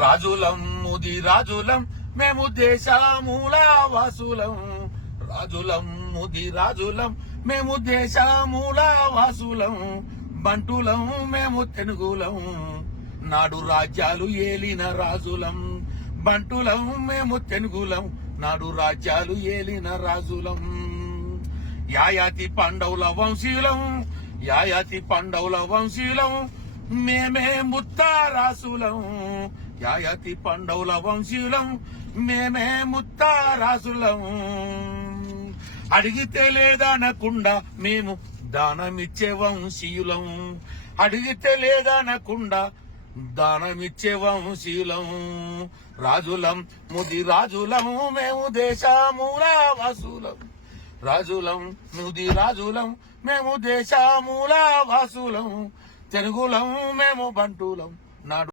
రాజులం ముది రాజులం మేము దేశమూల వాసులం రాజులం ముది రాజులం మేము దేశమూల వాసులం బంటులం మేము తెనుగులం. నాడు రాజ్యాలు ఏలిన రాజులం. బంటులం మేము తెనుగులం. నాడు రాజ్యాలు ఏలిన రాజులం. యాయాతి పాండవుల వంశీయులం యాయాతి పాండవుల వంశీయులం మేమే ముత్తారాసులం. యాయతి పండవుల వంశీయులం మేమే ముత్తారాసులం అడిగితే లేదనకుండా మేము దానమిచ్చే వంశీయులం. అడిగితే లేదనకుండా దానమిచ్చే వంశీలం రాజులం ముది రాజులం మేము దేశమూల వాసులం రాజులం ముది రాజులం మేము దేశమూల వాసులం తెలుగులం మేము బంటులం. నాడు